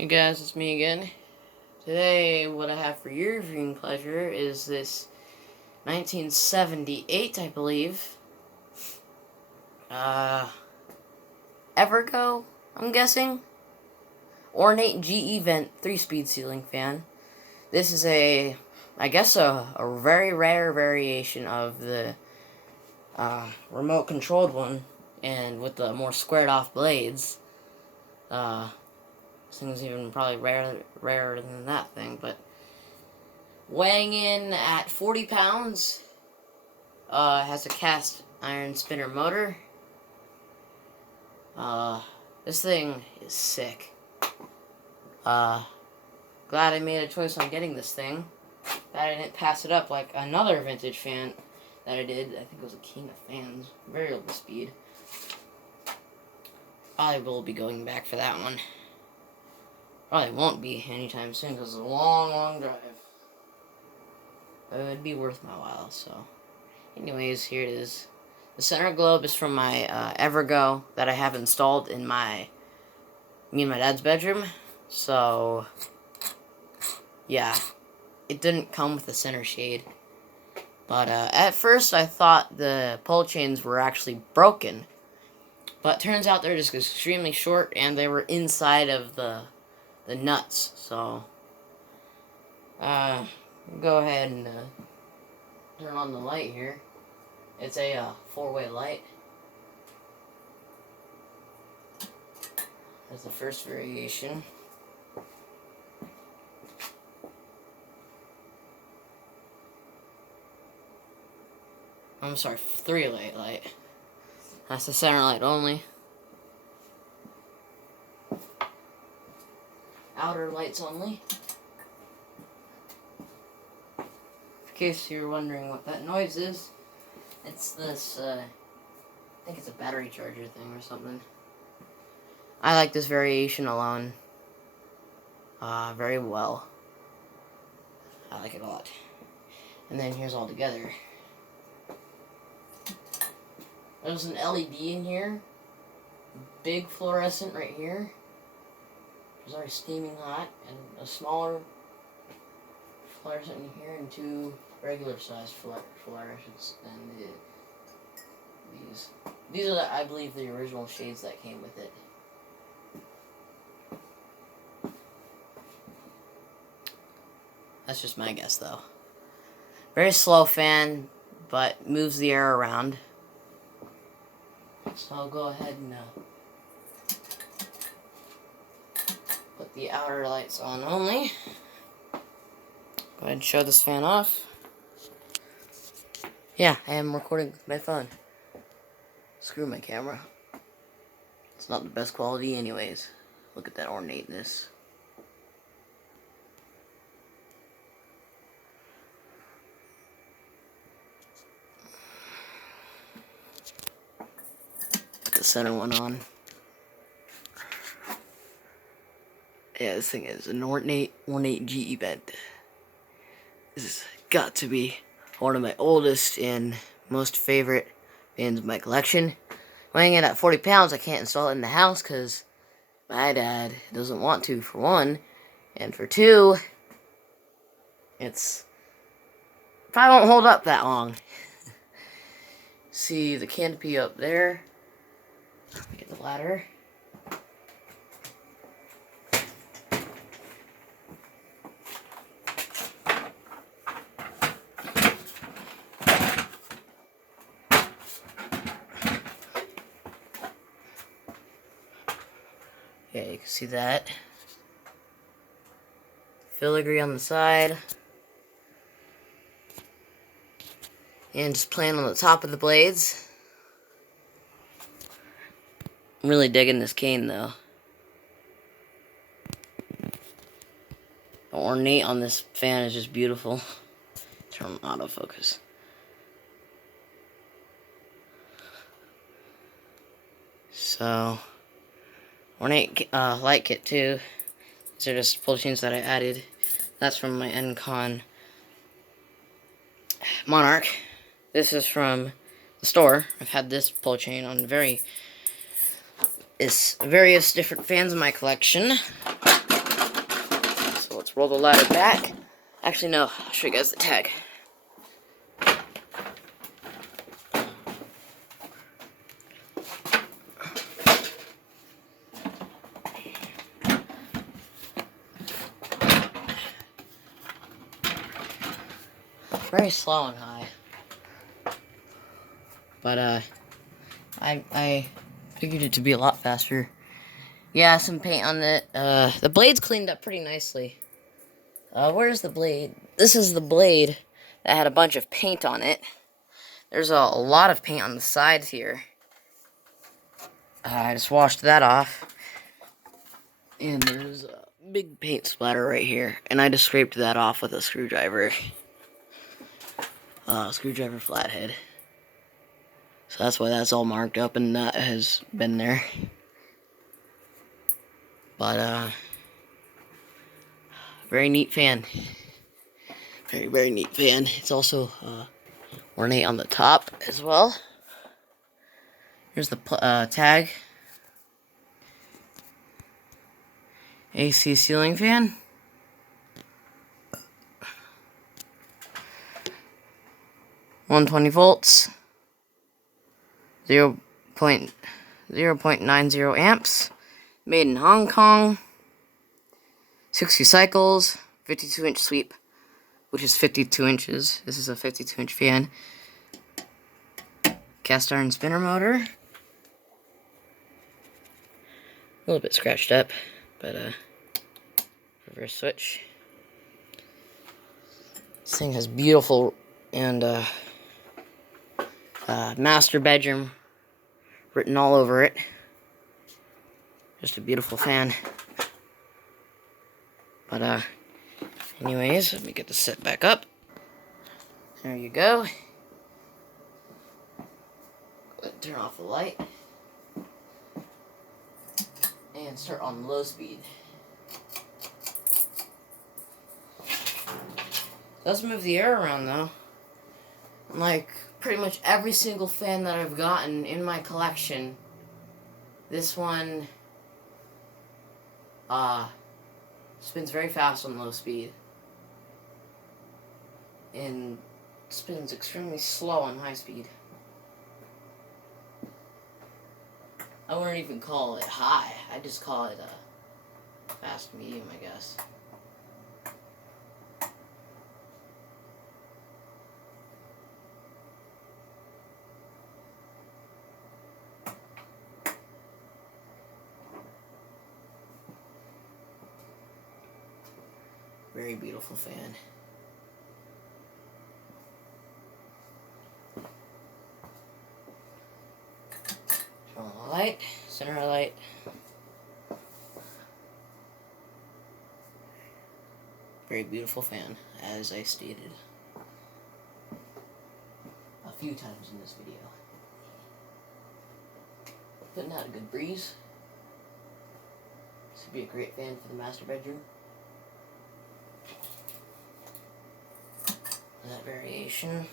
Hey guys, it's me again. Today, what I have for your viewing pleasure is this 1978, I believe, uh, Evergo, I'm guessing? Ornate GE vent 3-speed ceiling fan. This is I guess a very rare variation of the remote controlled one, and with the more squared off blades. This thing's even probably rarer than that thing, but weighing in at 40 pounds, has a cast iron spinner motor. This thing is sick. Glad I made a choice on getting this thing. Glad I didn't pass it up like another vintage fan that I did. I think it was a King of Fans. Variable speed. I will be going back for that one. Probably won't be anytime soon because it's a long drive. But it'd be worth my while, so. Anyways, here it is. The center globe is from my Evergo that I have installed in me and my dad's bedroom. So, yeah. It didn't come with a center shade. But at first I thought the pole chains were actually broken. But turns out they're just extremely short and they were inside of the nuts. So, go ahead and turn on the light here. It's a 4-way light. That's the first variation. I'm sorry, 3-way light. That's the center light only. Outer lights only. In case you're wondering what that noise is, it's this, I think it's a battery charger thing or something. I like this variation alone very well. I like it a lot. And then here's all together. There's an LED in here. Big fluorescent right here. It's already steaming hot. And a smaller fluorescent in here and 2 regular sized fluorescents. And these are, I believe, the original shades that came with it. That's just my guess, though. Very slow fan, but moves the air around. So I'll go ahead and put the outer lights on only. Go ahead and show this fan off. Yeah, I am recording with my phone. Screw my camera. It's not the best quality anyways. Look at that ornateness. Put the center one on. Yeah, this thing is an Ornate GE vent. This has got to be one of my oldest and most favorite fans of my collection. Weighing it at 40 pounds, I can't install it in the house because my dad doesn't want to, for one. And for two, it's probably won't hold up that long. See the canopy up there. Get the ladder. Yeah, you can see that. Filigree on the side. And just plain on the top of the blades. I'm really digging this cane, though. The ornate on this fan is just beautiful. Turn on autofocus. So, ornate light kit too. These are just pull chains that I added. That's from my Encon Monarch. This is from the store. I've had this pull chain on various different fans in my collection. let's roll the ladder back. Actually, no, I'll show you guys the tag. Very slow and high. But, I figured it to be a lot faster. Yeah, some paint on it. The blade's cleaned up pretty nicely. Where's the blade? This is the blade that had a bunch of paint on it. There's a lot of paint on the sides here. I just washed that off. And there's a big paint splatter right here. And I just scraped that off with a screwdriver. Screwdriver flathead. So that's why that's all marked up and that has been there. But, very neat fan. Very, very neat fan. It's also, ornate on the top as well. Here's the tag. AC ceiling fan. $120 volts. 0.90 amps. Made in Hong Kong. 60 cycles. 52-inch sweep, which is 52 inches. This is a 52-inch fan. Cast iron spinner motor. A little bit scratched up, but reverse switch. This thing has beautiful and master bedroom written all over it. Just a beautiful fan. But anyways, let me get this set back up. There you go. Turn off the light. And start on low speed. Let's move the air around though. Like pretty much every single fan that I've gotten in my collection, this one spins very fast on low speed and spins extremely slow on high speed. I wouldn't even call it high. I just call it a fast medium, I guess. Very beautiful fan. Turn on the light, center light. Very beautiful fan, as I stated a few times in this video. Putting out a good breeze. This would be a great fan for the master bedroom. That variation.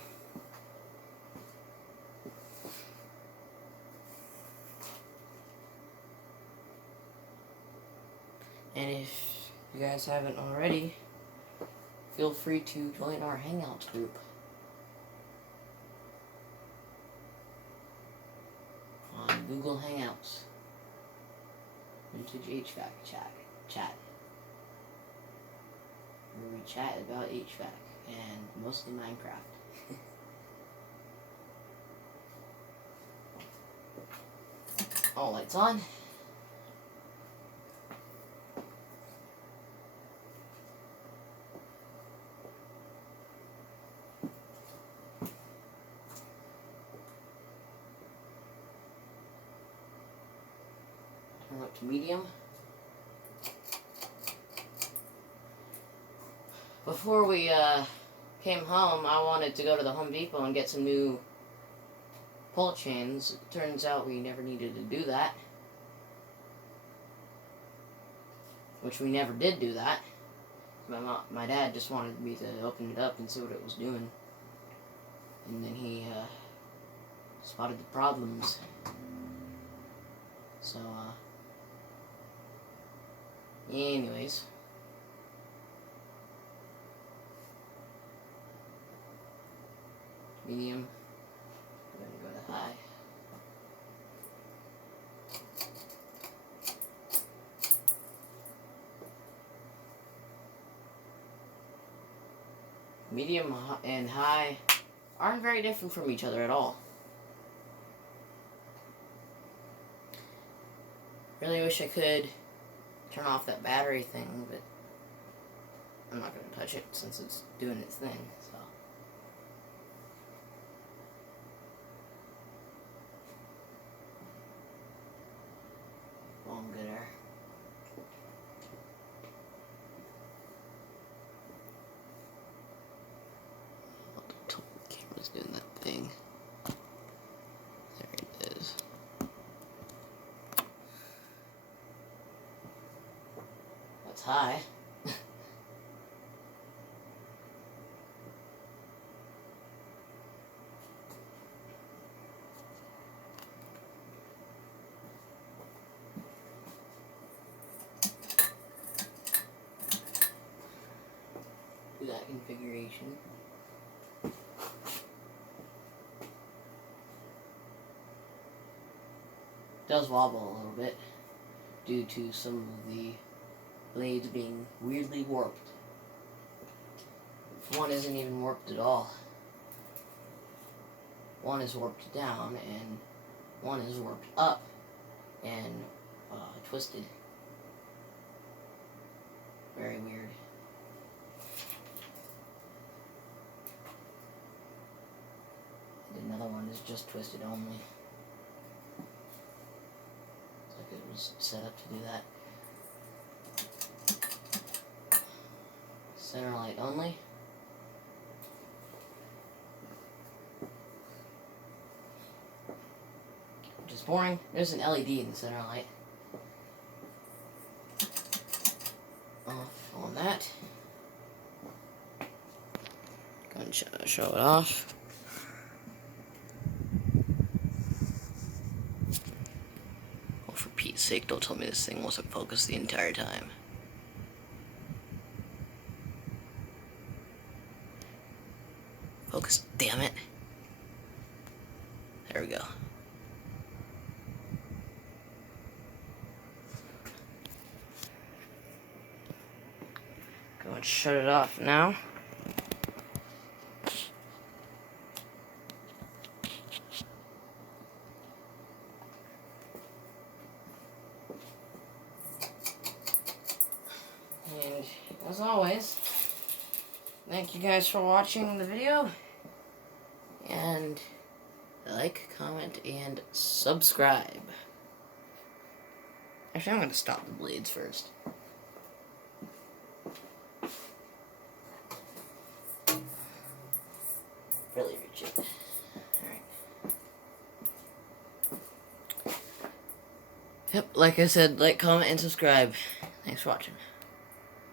And if you guys haven't already, feel free to join our Hangouts group on Google Hangouts. Vintage HVAC chat. Where we chat about HVAC and mostly Minecraft. All lights on. Turn up to medium. Before we came home, I wanted to go to the Home Depot and get some new pull chains. It turns out we never needed to do that. Which we never did do that. My dad just wanted me to open it up and see what it was doing. And then he spotted the problems. So, anyways. medium. I'm going to go to high. Medium and high aren't very different from each other at all. Really wish I could turn off that battery thing, but I'm not going to touch it since it's doing its thing, so. Well, I'm good there. The camera's doing that thing. There it is. That's high. Do that configuration. It does wobble a little bit due to some of the blades being weirdly warped. One isn't even warped at all. One is warped down and one is warped up and twisted. Very weird. And another one is just twisted only. It's like it was set up to do that. Center light only. Which is boring. There's an LED in the center light. Off on that. Go and show it off. Oh, for Pete's sake, don't tell me this thing wasn't focused the entire time. Focus, damn it. There we go. Go and shut it off now. And as always, thank you guys for watching the video. And like, comment, and subscribe. Actually, I'm going to stop the blades first. Really reach it. Alright. Yep, like I said, like, comment, and subscribe. Thanks for watching.